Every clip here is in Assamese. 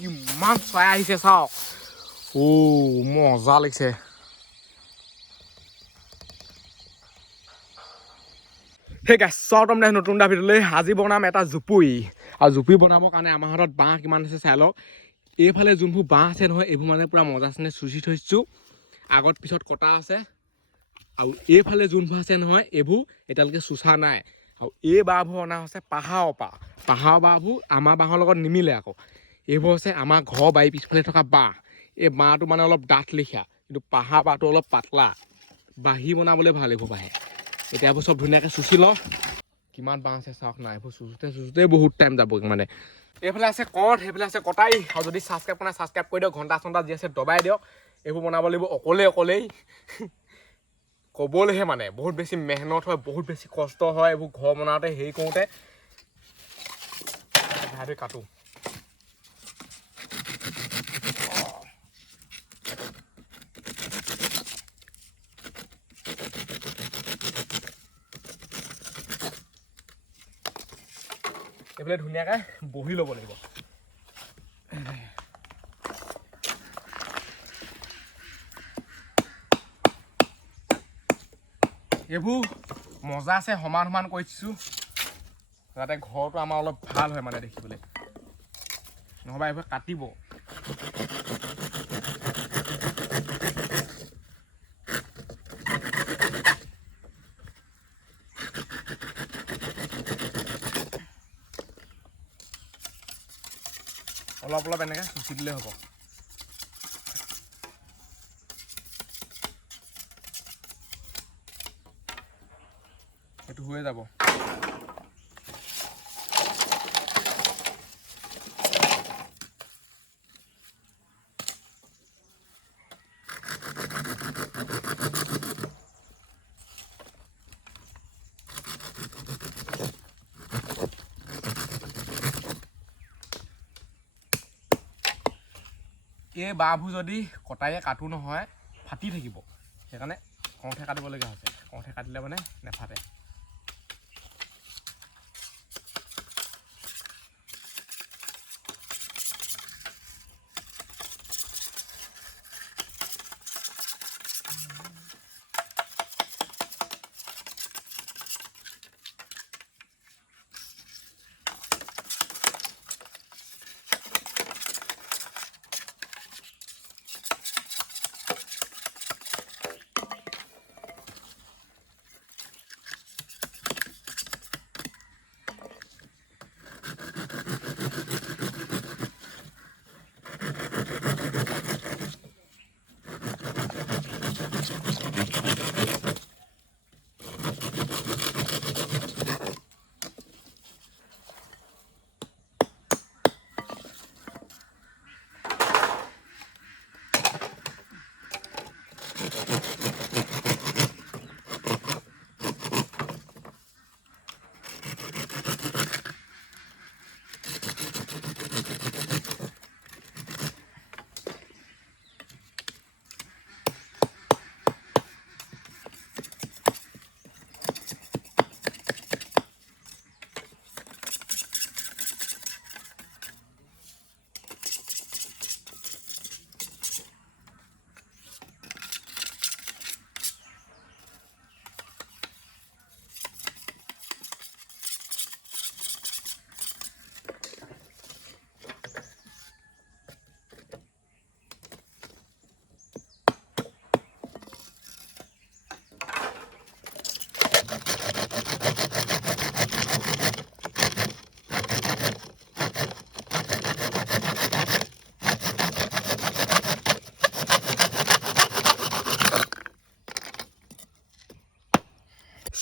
কিমান চৰাই আহিছে চাওক মজা লাগিছে সেই গাইছ চাওক তাৰমানে নতুন এটা ভিডিঅ'লৈ আজি বনাম এটা জুপুৰি আৰু জুপুৰি বনাবৰ কাৰণে আমাৰ হাতত বাঁহ কিমান আছে চাই লওক এইফালে যোনবোৰ বাঁহ আছে নহয় এইবোৰ মানে পুৰা মজা চেনে চুচি থৈছোঁ আগত পিছত কটা আছে আৰু এইফালে যোনবোৰ আছে নহয় এইবোৰ এতিয়ালৈকে চুচা নাই আৰু এই বাঁহবোৰ অনা হৈছে পাহাৰৰ বাঁহবোৰ আমাৰ বাঁহৰ লগত নিমিলে আকৌ এইবোৰ হৈছে আমাৰ ঘৰ বাৰী পিছফালে থকা বাঁহ এই বাঁহটো মানে অলপ ডাঠ লিখীয়া কিন্তু পাহাৰ বাঁহটো অলপ পাতলা বাঁহী বনাবলৈ ভাল এইবোৰ বাঁহে এতিয়া এইবোৰ চব ধুনীয়াকৈ চুচি লওঁ কিমান বাঁহ আছে চাওক নাই এইবোৰ চুচোতে বহুত টাইম যাব মানে এইফালে আছে কঠ সেইফালে আছে কটাই আৰু যদি ছাবস্ক্ৰাইব কৰা ছাবস্ক্ৰাইব কৰি দিয়ক ঘণ্টা চণ্টা যি আছে দবাই দিয়ক এইবোৰ বনাব লাগিব অকলেই ক'বলৈহে মানে বহুত বেছি মেহনত হয় বহুত বেছি কষ্ট হয় এইবোৰ ঘৰ বনাওঁতে হেৰি কৰোঁতে ভাইটো কাটো এইফালে ধুনীয়াকৈ বহি ল'ব লাগিব এইবোৰ মজা আছে সমান কৰিছোঁ যাতে ঘৰটো আমাৰ অলপ ভাল হয় মানে দেখিবলৈ নহ'বা এইবোৰ কাটিব অলপ এনেকৈ চুচি দিলেই হ'ব সেইটো হৈয়ে যাব এই বাঁহবোৰ যদি কটায়ে কাটো নহয় ফাটি থাকিব সেইকাৰণে কঠে কাটিবলগীয়া হৈছে কঠে কাটিলে মানে নেফাটে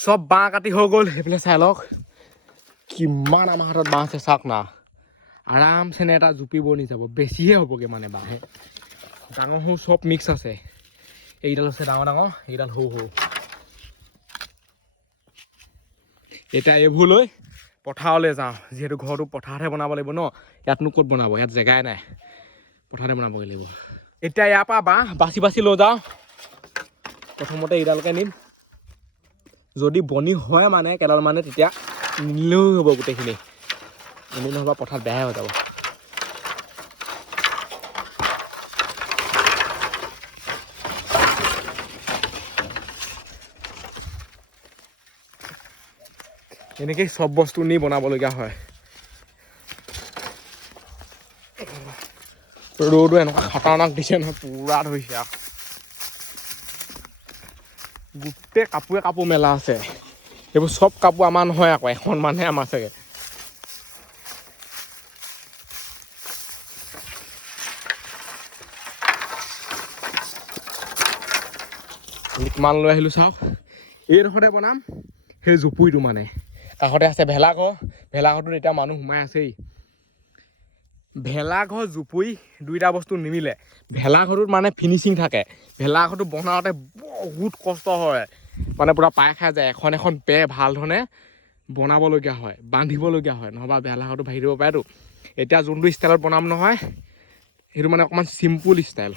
সব বাঁহ কাটি হৈ গ'ল সেইফালে চাই লওক কিমান আমাৰ হাতত বাঁহ আছে চাওক না আৰামছেনে এটা জুপি বনি যাব বেছিহে হ'বগৈ মানে বাঁহে ডাঙৰ সৰু চব মিক্স আছে এইডাল আছে ডাঙৰ এইডাল সৰু এতিয়া এইবোৰ লৈ পথাৰলৈ যাওঁ যিহেতু ঘৰটো পথাৰতহে বনাব লাগিব ন ইয়াতনো ক'ত বনাব ইয়াত জেগাই নাই পথাৰতে বনাবগৈ লাগিব এতিয়া ইয়াৰ পৰা বাঁহ বাচি লৈ যাওঁ প্ৰথমতে এইডালকে নিম যদি বনি হয় মানে কেডাল মানে তেতিয়া নিলেও হ'ব গোটেইখিনি এনে নহ'বা পথাৰত বেয়াই হৈ যাব এনেকেই চব বস্তু নি বনাবলগীয়া হয় ৰ'দো এনেকুৱা খতৰনাক দিছে নহয় পুৰা ধৰিছে আৰু গোটেই কাপোৰে কাপোৰ মেলা আছে এইবোৰ চব কাপোৰ আমাৰ নহয় আকৌ এখন মানুহে আমাৰ চাগে কিমান লৈ আহিলোঁ চাওক এইডোখৰতে বনাম সেই জুপুৰিটো মানে কাষতে আছে ভেলাঘৰ ভেলাঘৰটোত এতিয়া মানুহ সোমাই আছেই ভেলাঘৰ জুপুৰি দুইটা বস্তু নিমিলে ভেলাঘৰটোত মানে ফিনিচিং থাকে ভেলাঘৰটো বনাওঁতে বহুত কষ্ট হয় মানে পূৰা পাই খাই যায় এখন এখন বেৰ ভাল ধৰণে বনাবলগীয়া হয় বান্ধিবলগীয়া হয় নহবা ভেলাঘৰটো ভাঙি দিব পাৰেতো এতিয়া যোনটো ষ্টাইলত বনাম নহয় সেইটো মানে অকণমান চিম্পুল ষ্টাইল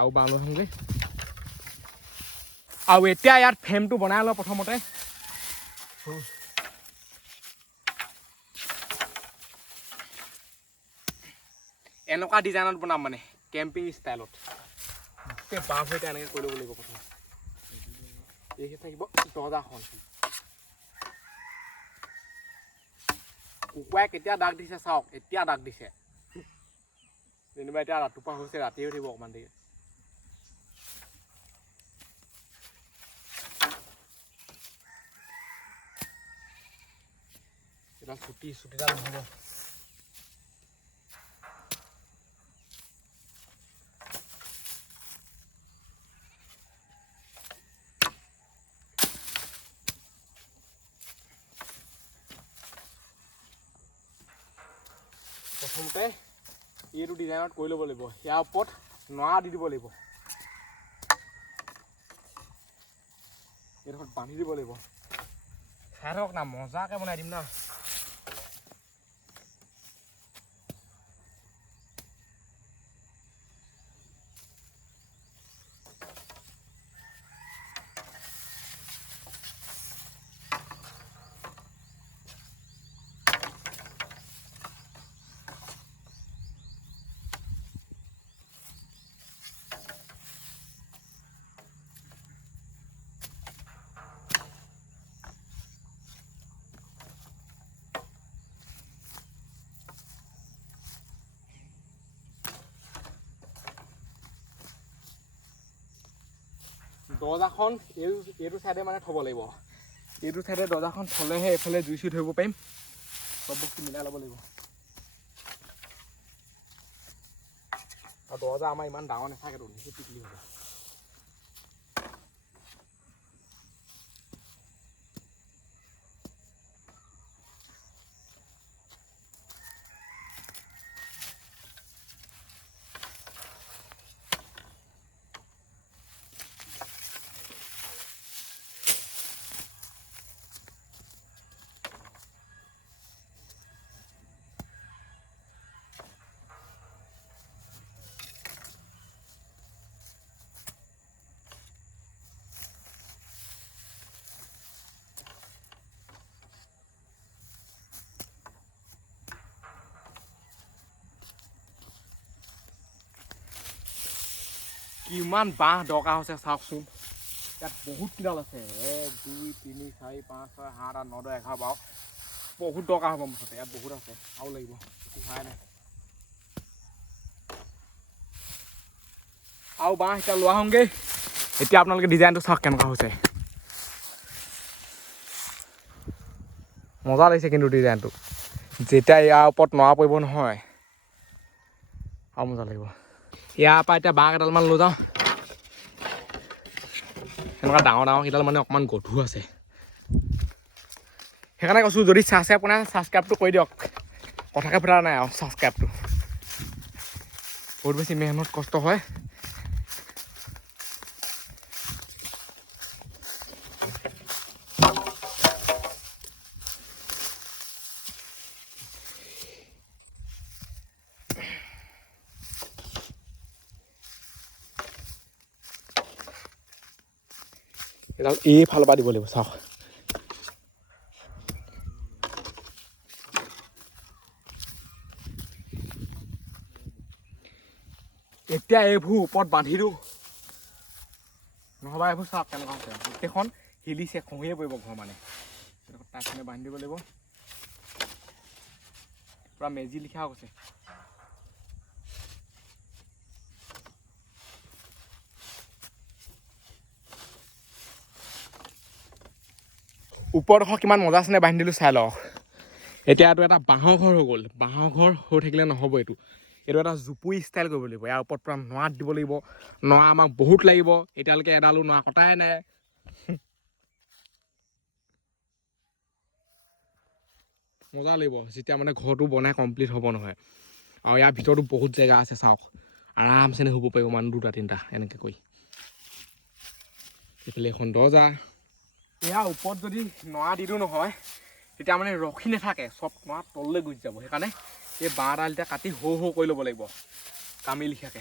আৰু বাঁহ লৈ আহোঁগৈ আৰু এতিয়া ইয়াত ফ্ৰেমটো বনাই লওঁ প্ৰথমতে এনেকুৱা ডিজাইনত বনাম মানে কেম্পিং ষ্টাইলত গোটেই বাঁহ সৈতে এনেকৈ কৰি ল'ব লাগিব প্ৰথম এইখিনি থাকিব দৰ্জাখন কুকুৰাই কেতিয়া দাগ দিছে চাওক এতিয়া দাগ দিছে যেনিবা এতিয়া ৰাতিপুৱা হৈছে ৰাতিয়ে উঠিব অকণমান দেৰি এটা চুটিডাল নহ'ব প্ৰথমতে এইটো ডিজাইনত কৰি ল'ব লাগিব ইয়াৰ ওপৰত নৰা দি দিব লাগিব এইডোখৰত বান্ধি দিব লাগিব চাই থাকক না মজাকৈ বনাই দিম না দৰ্জাখন এইটো চাইডে মানে থ'ব লাগিব এইটো চাইডে দৰ্জাখন থ'লেহে এইফালে জুই চুই ধৰিব পাৰিম চব বস্তু মিলাই ল'ব লাগিব আৰু দৰ্জা আমাৰ ইমান ডাঙৰ নাথাকেতো টিকলি হ'ব কিমান বাঁহ দৰকাৰ হৈছে চাওকচোন ইয়াত বহুত কিডাল আছে 1 2 3 4 5 6 7 8 9 10 11 12 বহুত দৰকাৰ হ'ব মুঠতে ইয়াত বহুত আছে আৰু লাগিব হোৱাই নাই আৰু বাঁহ এতিয়া লোৱা হওঁগৈ এতিয়া আপোনালোকে ডিজাইনটো চাওক কেনেকুৱা হৈছে মজা লাগিছে কিন্তু ডিজাইনটো যেতিয়া ইয়াৰ ওপৰত নৰা পৰিব নহয় আৰু মজা লাগিব ইয়াৰ পৰা এতিয়া বাঁহ কেইডালমান লৈ যাওঁ এনেকুৱা ডাঙৰ ডাঙৰ কেইডাল মানে অকণমান গধুৰ আছে সেইকাৰণে কৈছোঁ যদি চাইছে আপোনাৰ ছাবস্ক্ৰাইবটো কৰি দিয়ক কথাকে ফুটা নাই আৰু ছাবস্ক্ৰাইবটো বহুত বেছি মেহনত কষ্ট হয় এডাল এইফালৰ পৰা দিব লাগিব চাওক এতিয়া এইবোৰ ওপৰত বান্ধি দিওঁ নহ'বা এইবোৰ চাওক কেনেকুৱা হৈছে গোটেইখন হিলিছে খহিয়ে পৰিব ঘৰ মানে তাৰপিছতে বান্ধি দিব লাগিব পুৰা মেজি লিখা গৈছে ওপৰত কিমান মজা আছে নে বান্ধি দিলোঁ চাই লওক এতিয়া এইটো এটা বাঁহৰ ঘৰ হৈ গ'ল বাঁহৰ ঘৰ হৈ থাকিলে নহ'ব এইটো এটা জুপুৰি ষ্টাইল কৰিব লাগিব ইয়াৰ ওপৰত পূৰা নৰা দিব লাগিব নৰা আমাক বহুত লাগিব এতিয়ালৈকে এডালো নৰা কটাই নাই মজা লাগিব যেতিয়া মানে ঘৰটো বনাই কমপ্লিট হ'ব নহয় আৰু ইয়াৰ ভিতৰতো বহুত জেগা আছে চাওক আৰামছে শুব পাৰিব মানুহ দুটা তিনিটা এনেকৈ কৰি এইফালে এখন দৰ্জা ইয়াৰ ওপৰত যদি নৰা দি দিওঁ নহয় তেতিয়া মানে ৰখি নাথাকে চব নৰা তললৈ গুচি যাব সেইকাৰণে এই বাঁহডাল এতিয়া কাটি সৰু সৰু কৰি ল'ব লাগিব কামি লিখাকে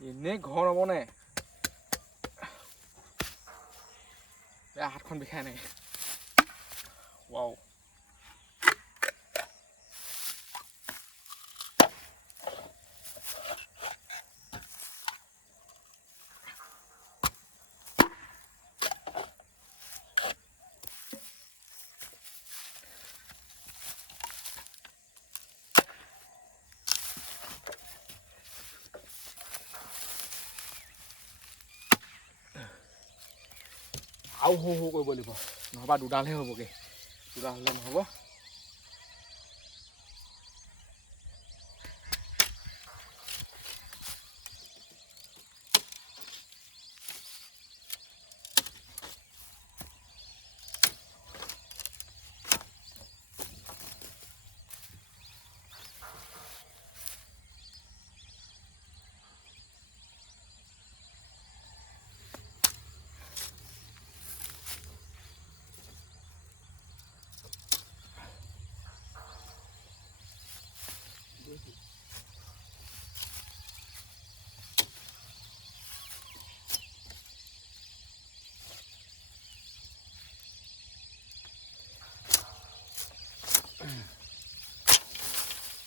এনেই ঘৰ নবনে হাতখন বিষাই নাই ৱাও আৰু সৰু সৰু কৰিব লাগিব নহবা দুডালহে হ'বগৈ দুডাল হ'লে নহ'ব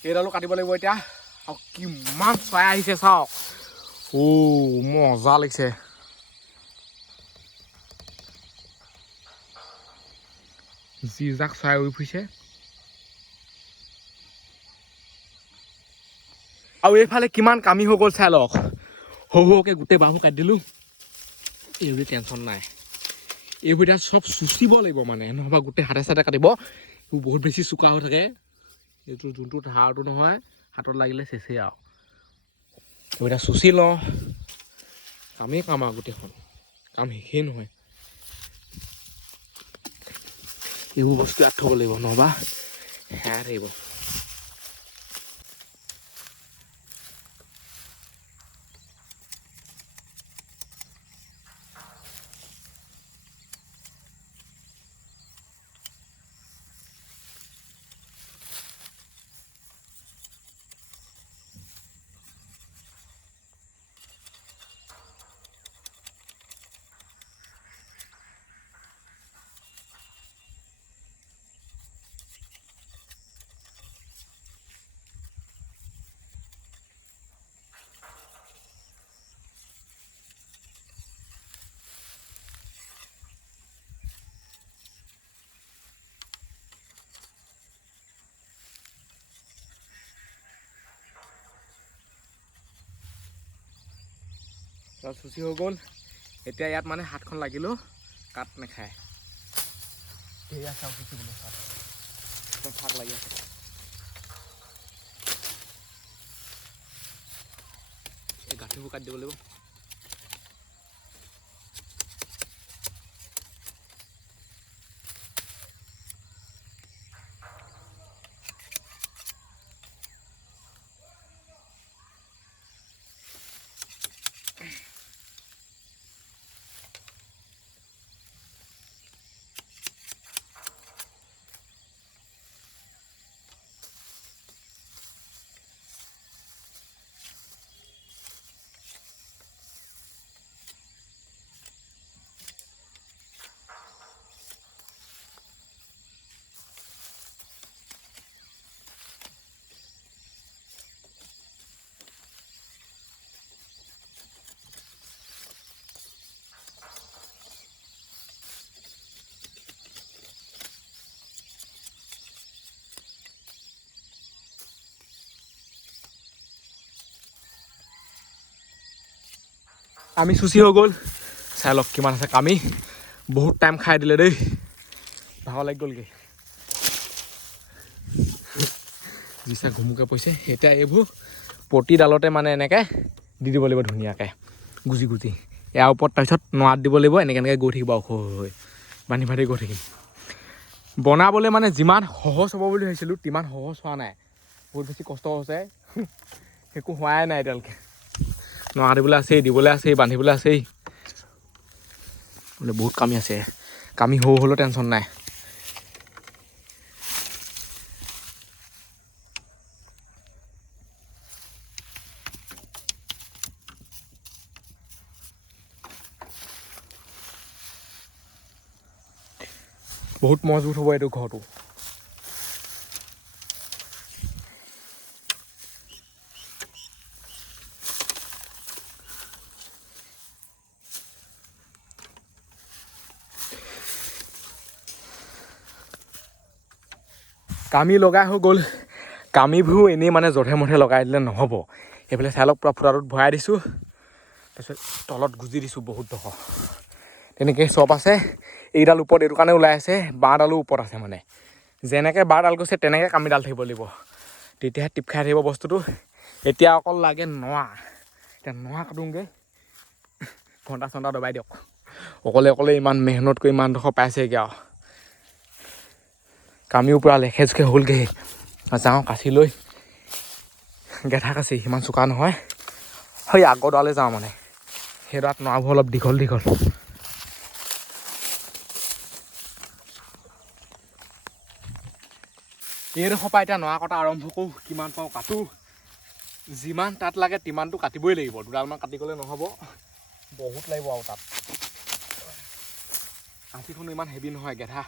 এইডালো কাটিব লাগিব এতিয়া আৰু কিমান চৰাই আহিছে চাওক মজা লাগিছে যি জাক চৰাই উৰি ফুৰিছে আৰু এইফালে কিমান কামি হৈ গ'ল চাই লওক সৰু সৰুকৈ গোটেই বাঁহবোৰ কাটি দিলোঁ এইবোৰ টেনশ্যন নাই এইবোৰ এতিয়া চব চুচিব লাগিব মানে নহ'বা গোটেই হাতে চাতে কাটিব এইবোৰ বহুত বেছি চোকা হৈ থাকে এইটো যোনটো ধাৰটো নহয় হাতত লাগিলে চেচেই আৰু এইবোৰ এতিয়া চুচি লওঁ কামেই কাম আৰু গোটেইখন কাম শেষেই নহয় এইবোৰ বস্তু ইয়াত থ'ব লাগিব নহ'বা হেৰাই থাকিব চুচি হৈ গ'ল এতিয়া ইয়াত মানে হাতখন লাগিলেও কাট নাখায় সেয়া চাওক চুচিবলৈ ফাক লাগি আছে এই গাঁঠিবোৰ কাটি দিব লাগিব আমি চুচি হৈ গ'ল চাই লওক কিমান আছে কামি বহুত টাইম খাই দিলে দেই ভাগৰ লাগি গ'লগৈ জিচা ঘুমুকে পৰিছে এতিয়া এইবোৰ প্ৰতিডালতে মানে এনেকৈ দি দিব লাগিব ধুনীয়াকৈ গুজি গুজি ইয়াৰ ওপৰত তাৰপিছত নৰাত দিব লাগিব এনেকৈ এনেকৈ গৈ থাকিব ওখ হৈ বান্ধি বান্ধি গৈ থাকিম বনাবলৈ মানে যিমান সহজ হ'ব বুলি ভাবিছিলোঁ তিমান সহজ হোৱা নাই বহুত বেছি কষ্ট হৈছে একো হোৱাই নাই এতিয়ালৈকে নৰা দিবলৈ আছেই দিবলৈ আছেই বান্ধিবলৈ আছেই বোলে বহুত কামি আছে কামি সৰু হ'লেও টেনশ্যন নাই বহুত মজবুত হ'ব এইটো ঘৰটো কামি লগাই হৈ গ'ল কামিবোৰ এনেই মানে জধে মধে লগাই দিলে নহ'ব এইফালে চাই লওক পূৰা ফুটাটোত ভৰাই দিছোঁ তাৰপিছত তলত গুজি দিছোঁ বহুত ডখ তেনেকৈ চব আছে এইডাল ওপৰত এইটো কাৰণে ওলাই আছে বাঁহডালো ওপৰত আছে মানে যেনেকৈ বাঁহডাল গৈছে তেনেকৈ কামিডাল থাকিব লাগিব তেতিয়াহে টিপ খাই থাকিব বস্তুটো এতিয়া অকল লাগে নৰা এতিয়া নৰা কাটোংগৈ ঘণ্টা চণ্টা দবাই দিয়ক অকলে অকলে ইমান মেহনত কৰি ইমান ডোখৰ পাইছেগৈ আৰু কামিও পূৰা লেখে জোখে হ'লগৈ যাওঁ কাচি লৈ গেঠা কাচি সিমান চোকা নহয় সেই আগৰডালে যাওঁ মানে সেইডৰাত নৰাবোৰ অলপ দীঘল দীঘল এইডোখৰ পৰা এতিয়া নৰা কটা আৰম্ভ কৰোঁ কিমান পাওঁ কাটোঁ যিমান তাত লাগে তিমানটো কাটিবই লাগিব দুডালমান কাটি গ'লে নহ'ব বহুত লাগিব আৰু তাত কাঁচিখনো ইমান হেভি নহয় গেধা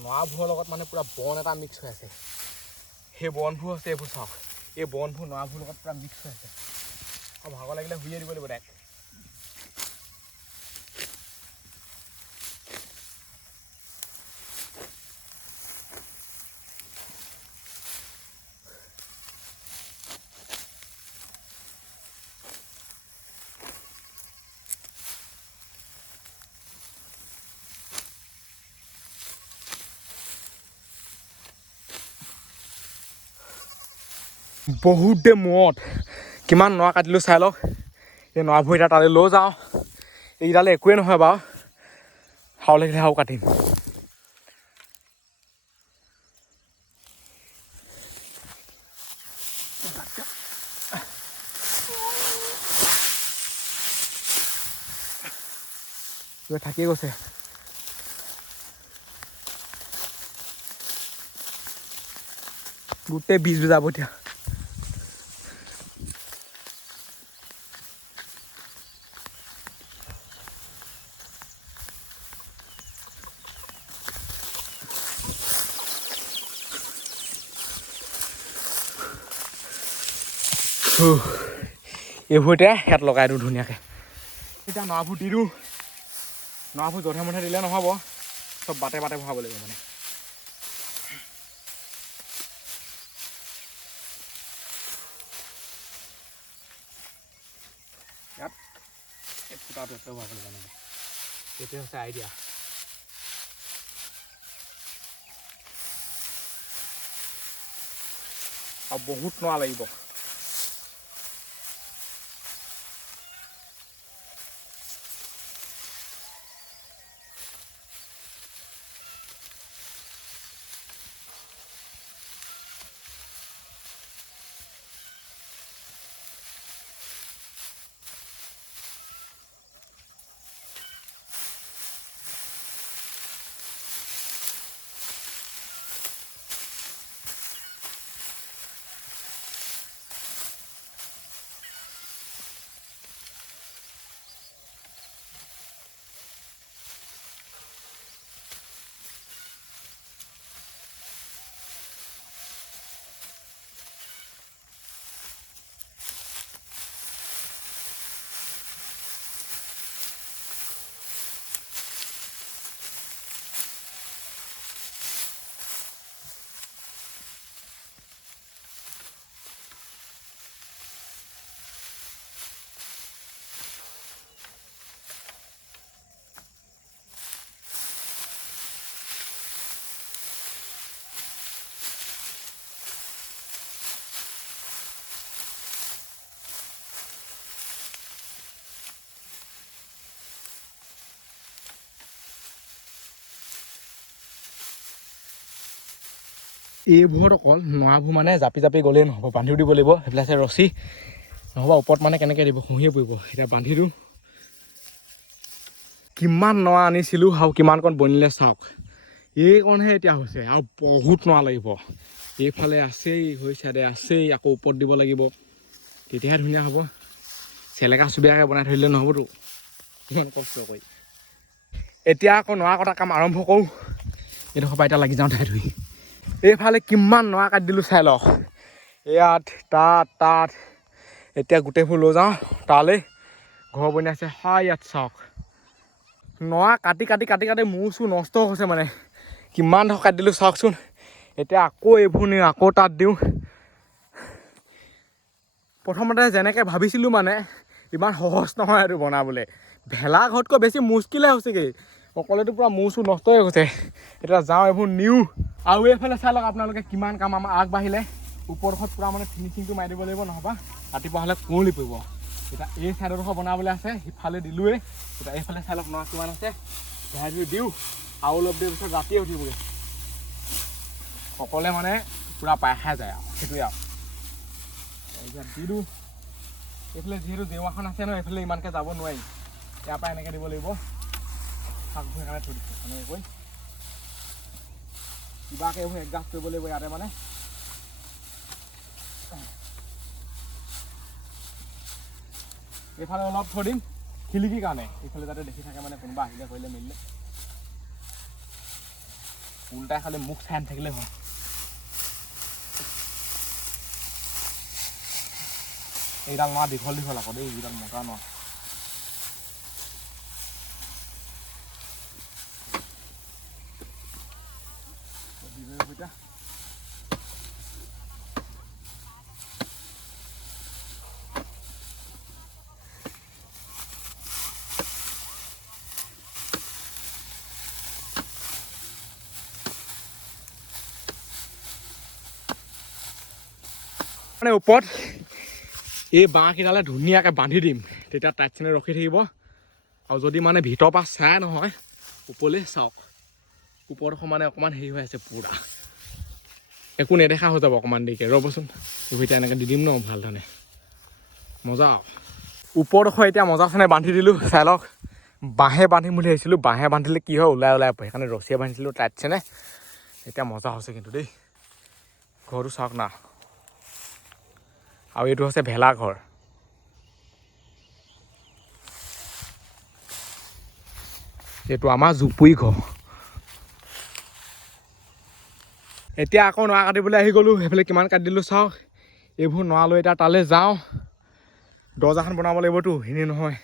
নৰাবোৰৰ লগত মানে পূৰা বন এটা মিক্স হৈ আছে সেই বনবোৰ আছে এইবোৰ চাওক এই বনবোৰ নৰাবোৰৰ লগত পূৰা মিক্স হৈ আছে আৰু ভাগৰ লাগিলে শুইয়ে দিব লাগিব ডাইৰেক্ট বহুত দে মূৰত কিমান নৰা কাটিলোঁ চাই লওক এই নৰাবোৰ এতিয়া তালৈ লৈ যাওঁ এইকেইডালে একোৱেই নহয় বাৰু হাও লাগিলে হাও কাটিম থাকিয়ে গৈছে গোটেই বীজ যাব এতিয়া এইবোৰ এতিয়া ইয়াত লগাই দিওঁ ধুনীয়াকৈ এতিয়া নৰাবোৰ দি দিওঁ নৰাবোৰ জধে মধে দিলে নহ'ব চব বাটে বাটে ভৰাব লাগিব মানে ইয়াত এই ফুটাটো এটাও ভৰাব লাগিব মানে এইটোৱে হৈছে আইডিয়া আৰু বহুত নৰা লাগিব এইবোৰত অকল নৰাবোৰ মানে জাপি জাপি গ'লেই নহ'ব, বান্ধিও দিব লাগিব। সেইবিলাক আছে ৰছী, নহ'বা ওপৰত মানে কেনেকৈ দিব, খহিয়ে পৰিব। এতিয়া বান্ধি দিওঁ। কিমান নৰা আনিছিলোঁ আৰু কিমানকণ বনিলে চাওক। এইকণহে এতিয়া হৈছে আৰু বহুত নৰা লাগিব। এইফালে আছেই, হৈ চাইডে আছেই, আকৌ ওপৰত দিব লাগিব, তেতিয়াহে ধুনীয়া হ'ব। চেলেকা চুবিয়াকৈ বনাই থৈ দিলে নহ'বতো ইমান কষ্ট কৰি। এতিয়া আকৌ নৰা কটা কাম আৰম্ভ কৰোঁ। এইডোখৰ পৰা এতিয়া লাগি যাওঁ ঠাই ধুই। এইফালে কিমান নৰা কাটি দিলোঁ চাই লওক। ইয়াত তাত এতিয়া গোটেইবোৰ লৈ যাওঁ তালৈ, ঘৰ বনাইছে। ইয়াত চাওক, নৰা কাটি কাটি কাটি কাটি মূৰ চুৰ নষ্ট হৈছে মানে। কিমান ধৰ কাটি দিলোঁ চাওকচোন। এতিয়া আকৌ এইবোৰ নিওঁ, আকৌ তাত দিওঁ। প্ৰথমতে যেনেকৈ ভাবিছিলোঁ মানে ইমান সহজ নহয় এইটো বনাবলৈ। ভেলাঘৰতকৈ বেছি মুস্কিলে হৈছেগৈ। অকলেতো পূৰা মূৰ চুৰ নষ্ট হৈ গৈছে। এতিয়া যাওঁ, এইবোৰ নিওঁ। আৰু এইফালে চাই লওক আপোনালোকে কিমান কাম আমাৰ আগবাঢ়িলে। ওপৰডোখৰত পূৰা মানে ফিনিচিংটো মাৰি দিব লাগিব, নহ'বা ৰাতিপুৱা হ'লে কুঁৱলী পৰিব। এতিয়া এই চাইডৰডোখৰ বনাবলৈ আছে, সিফালে দিলোঁৱেই। এতিয়া এইফালে চাই লওক নৰা কিমান আছে, ভেলাই ধুই দিওঁ। আৰু অলপ দেৰি পিছত ৰাতিয়ে উঠিবগৈ। সকলোৱে মানে পূৰা পাই খাই যায় আৰু সেইটোৱে আৰু। এতিয়া দি দিওঁ। এইফালে যিহেতু দেৱাখন আছে ন, এইফালে ইমানকৈ যাব নোৱাৰি। ইয়াৰ পৰা এনেকৈ দিব লাগিব। শাক ধুই কাৰণে থৈ দিছোঁ এনেকৈ কৈ। কিবাকৈ এইবোৰ এডজাষ্ট কৰিব লাগিব ইয়াতে মানে। এইফালে অলপ থৈ দিম খিৰিকীৰ কাৰণে, এইফালে যাতে দেখি থাকে মানে কোনোবা আহিলে কৰিলে মেলিলে। উল্টাই খালি মুখ চাই নাথাকিলে হয়। এইডাল নৰা দীঘল দীঘল আকৌ দেই, এইডাল মতা নৰা। মানে ওপৰত এই বাঁহকেইডালে ধুনীয়াকৈ বান্ধি দিম, তেতিয়া টাইট চেনে ৰখি থাকিব। আৰু যদি মানে ভিতৰৰ পৰা চাই নহয় ওপৰলৈ চাওক, ওপৰডোখৰ মানে অকণমান হেৰি হৈ আছে পূৰা, একো নেদেখা হৈ যাব অকণমান দেৰিকৈ। ৰ'বচোন এতিয়া এনেকৈ দি দিম ন ভাল ধৰণে, মজা আৰু। ওপৰডোখৰ এতিয়া মজা চেনে বান্ধি দিলোঁ, চাই লওক। বাঁহে বান্ধিম বুলি ভাবিছিলোঁ, বাঁহে বান্ধিলে কি হয় ওলাই পৰে, সেইকাৰণে ৰছীয়ে বান্ধিছিলোঁ টাইট চেনে। এতিয়া মজা হৈছে কিন্তু দেই, ঘৰটো চাওক না। আৰু এইটো হৈছে ভেলাঘৰ। এইটো আমাৰ জুপুৰি ঘৰ। এতিয়া আকৌ নৰা কাটিবলৈ আহি গ'লোঁ। সেইফালে কিমান কাটি দিলোঁ চাওক। এইবোৰ নৰা লৈ এতিয়া তালৈ যাওঁ, দৰ্জাখন বনাব লাগিবতো, এনেই নহয়।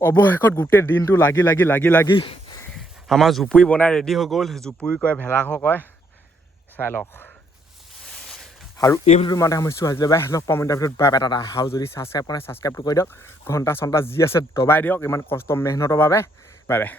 অৱশেষত গোটেই দিনটো লাগি লাগি লাগি লাগি আমাৰ জুপুৰি বনাই ৰেডি হৈ গ'ল। জুপুৰি কয়, ভেলাঘৰ কয়, চাই লওক। আৰু এই ভিডিঅ'টো ইমানতে সামৰিছোঁ। আজিলৈ বাই, লগ পাম তাৰ ভিতৰত বাই বাই টাটা। আৰু যদি ছাবস্ক্ৰাইব কৰা নাই ছাবস্ক্ৰাইবটো কৰি দিয়ক, ঘণ্টা চণ্টা যি আছে দবাই দিয়ক, ইমান কষ্ট মেহনতৰ বাবে। Bye bye.